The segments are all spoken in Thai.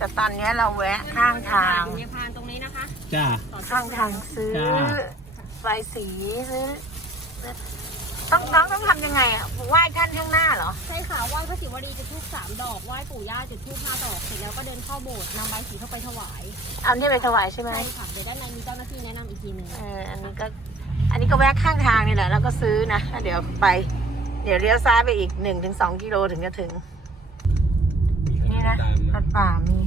แต่ตอนเนี้ยเราแวะข้างทาง อยู่ในพานตรงนี้นะคะจ้า ข้างทางซื้อจ้า ใบสีซื้อ ต้องน้องต้องทำยังไงอะไหว้ท่านข้างหน้าเหรอ ใช่ค่ะไหว้พระศิวลีจุดธูปสามดอกไหว้ปู่ย่าจุดธูปห้าดอกเสร็จแล้วก็เดินเข้าโบสถ์นำใบสีเข้าไปถวายเอานี่ไปถวายใช่ไหมใช่ค่ะเดี๋ยวด้านในมีเจ้าหน้าที่แนะนำอีกทีหนึงเอออันนี้ก็ อันนี้ก็แวะข้างทางนี่แหละแล้วก็ซื้อนะแล้วเดี๋ยวไป เดี๋ยวเลี้ยวซ้ายไปอีกหนึ่งถึงสองกิโลถึงจะถึง นี่นะรถป่ามี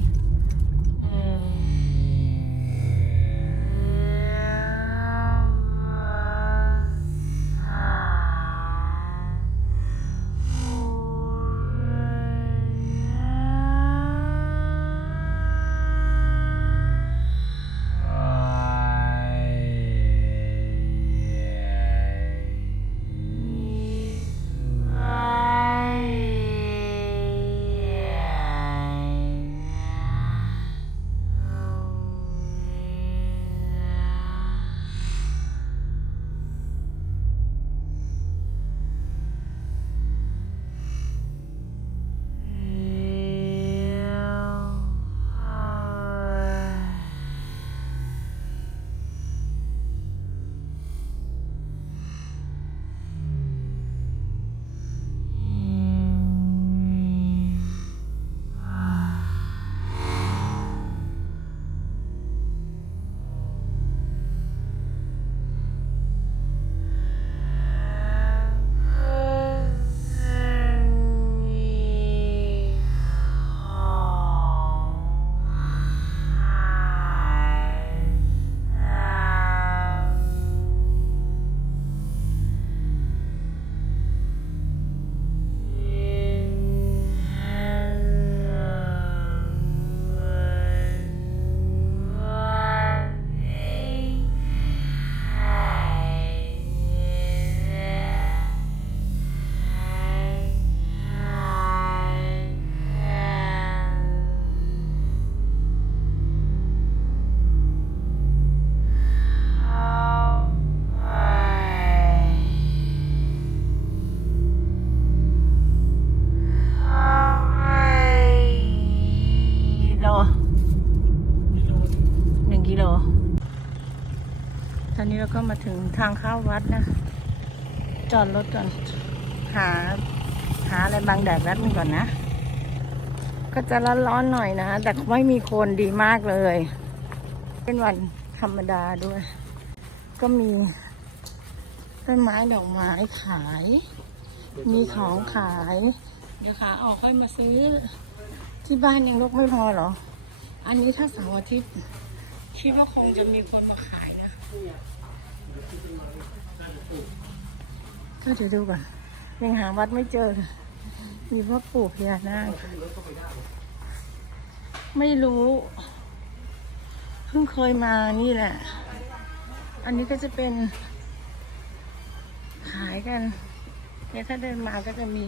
ก็มาถึงทางเข้าวัดนะ จอดรถก่อนหา หาอะไรบางแดดแป๊บนึงก่อนนะ ก็จะร้อนๆหน่อยนะ แต่ไม่มีคนดีมากเลย เป็นวันธรรมดาด้วย ก็มีต้นไม้ดอกไม้ขาย มีของขาย เดี๋ยวขาออกค่อยมาซื้อ ที่บ้านยังลกไม่พอเหรอ อันนี้ถ้าเสาร์อาทิตย์คิดว่าคงจะมีคนมาขายนะ ก็เดี๋ยวดูก่อนยังหาวัดไม่เจอเลยมีพ่อปู่พญานาคไม่รู้ เพิ่งเคยมานี่แหละ อันนี้ก็จะเป็น ขายกัน เนี่ยถ้าเดินมาก็จะมี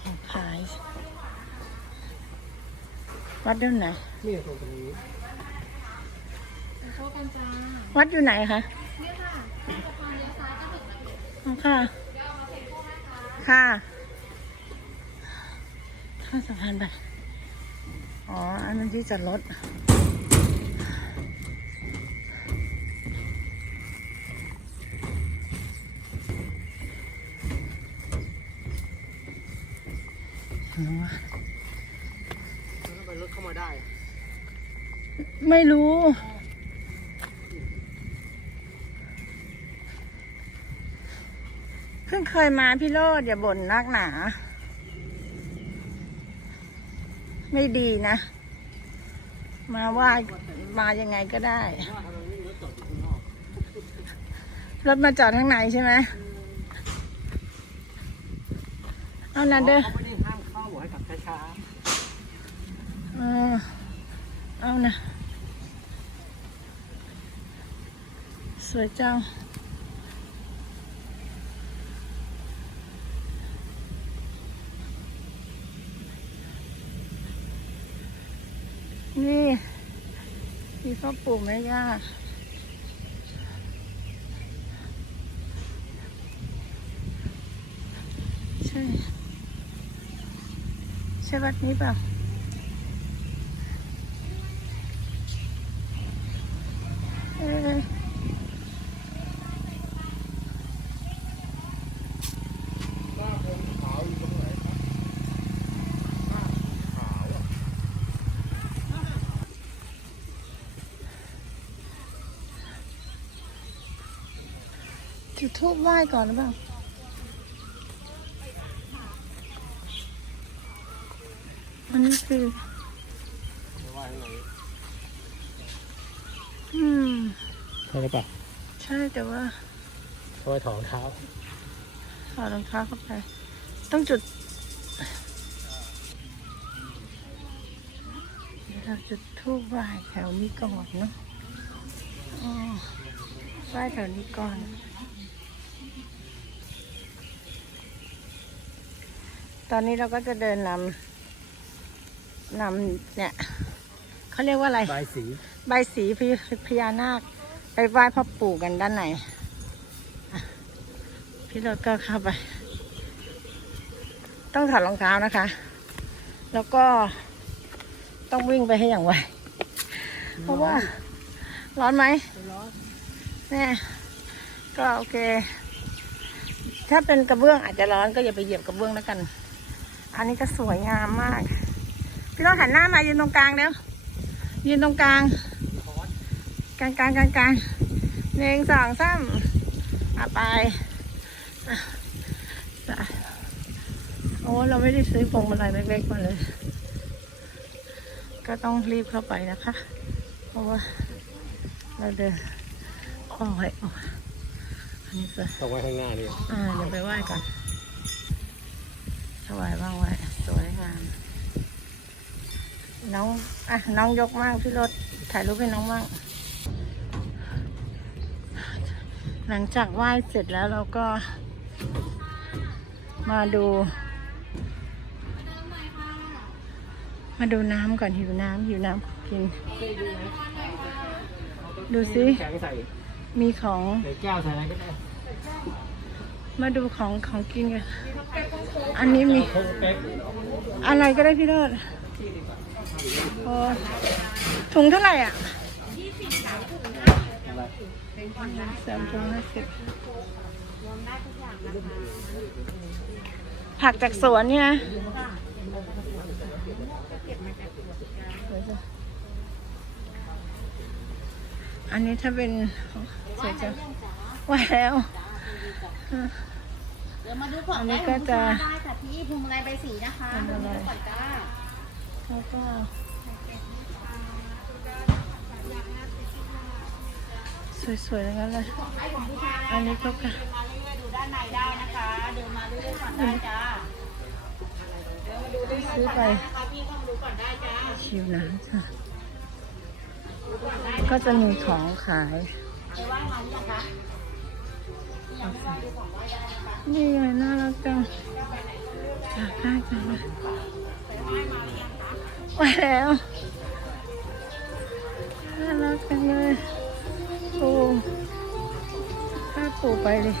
ของขาย วัดเดินไหนนี่ตรงนี้เข้ากันจ้าวัดอยู่ไหนคะเนี่ยค่ะสะพานเลี้ยวซ้ายก็ถึงแล้ว อ๋อ ค่ะ ค่ะข้ามสะพานไปอ๋อ อันนั้นที่จอดรถทำไมรถเข้ามาได้ ไม่รู้ เพิ่งเคยมาพี่โรดอย่าบ่นนักหนา ไม่ดีนะ มาว่ามายังไงก็ได้ รถมาจอดข้างในใช่ไหมเอานะเด้อเขาไม่ได้ห้ามเข้าบอกให้ขับช้าเออเอานะ สวยจัง นี่มีพ่อปู่แม่ย่าใช่ ใช่วัดนี้เปล่า เออ จุดทูบไหว้ก่อนหรือเปล่าอันนี้คือไม่ว่าที่ไหนอืมใช่หรือเปล่าใช่แต่ว่าเพราะว่าถอดรองเท้าถอดรองเท้าเข้าไป ต้องจุดเดี๋ยวเราจุดทูบไหว้แถวนี้ก่อนเนาะอ๋อไหว้แถวนี้ก่อน ตอนนี้เราก็จะเดินนำนำเนี่ยเขาเรียกว่าอะไร ใบายสี ใบสีพญพญานาค ไปไหว้พ่อปู่กันด้านในอะพี่รถก็เข้าไป ต้องถอดรองเท้านะคะ แล้วก็ต้องวิ่งไปให้อย่างไว เพราะว่า ร้อนไหมร้อนเนี่ยก็โอเค ถ้าเป็นกระเบื้องอาจจะร้อนก็อย่าไปเหยียบกระเบื้องแล้วกัน อันนี้ก็สวยงามมาก พี่ต้องหันหน้ามายืนตรงกลางเร็วยืนตรงกลาง กลางกลางกลางกลางหนึ่งสองสามอะไปอะจ้ะโอ้เราไม่ได้ซื้อพวงมาลัยเล็กๆมาเลย ก็ต้องรีบเข้าไปนะคะ เพราะว่าเราเดินโอ้ยโอ้ยอันนี้สวยต้องไว้ข้างหน้านี่อ่าเดี๋ยวไปไหว้ก่อน ถวายบ้างไว้สวยงามน้องอะน้องยกมากพี่รถถ่ายรูปให้น้องบ้างหลังจากไหว้เสร็จแล้วเราก็มาดู มาดูน้ำก่อนหิวน้ำหิวน้ำกิน ดูสิ มีของ ใส่แก้วใส่อะไรก็ได้ มาดูของของกินกัน อันนี้มีโค้กเป๊กอะไรก็ได้พี่เลิศโอ้ถุงเท่าไหร่อะอะไรสามถุงห้าสิบผักจากสวนเนี่ยนะอันนี้ถ้าเป็นสวยจังไหวแล้ว เดี๋ยวมาดูของอันนี้ก็จะได้ค่ะพี่พวงมาลัยใบสีนะคะพวงมาลัยดูก่อนจ้าแล้วก็สวยๆแล้วกันเลยให้ผมบูชาอันนี้ก็ค่ะเดินมาเรื่อยๆดูด้านในได้นะคะเดินมาเรื่อยๆก่อนได้จ้าเดินมาดูเรื่อยๆซื้อก่อนไปได้นะคะพี่ต้องดูก่อนได้จ้าชิวนะจ้ะก็จะมีของขายไปไหว้มาหรือยังคะยังไม่ไหว้ นี่ไงน่ารักจังอยากได้จังเลยมาแล้วน่ารักจังเลยปูถ้าปูไปเลย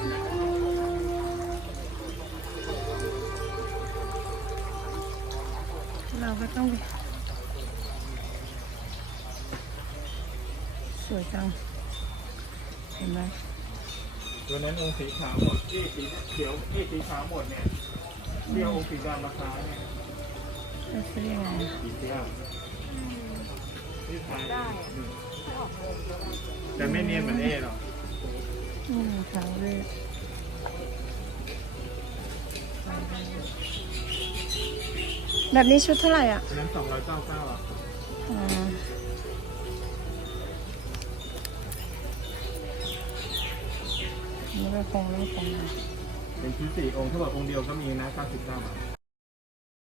เราก็ต้องไปสวยจัง ตัวนั้นองค์สีขาวหมดที่สีเขียวที่สีขาวหมดเนี่ยเที่ยวองค์สีดำราคาเนี่ยจะซื้อยังไงสีเที่ยวที่ขายอืมแต่ไม่เนียนเหมือนเอหรอกอืมขาวเลยแบบนี้ชุดเท่าไหร่อะอันนั้นสองร้อยเก้าเก้าอะ อ๋อก็คงไม่คงนะเป็นชิ้นสี่องค์ถ้าแบบองค์เดียวก็มีนะเก้าสิบเก้าบาท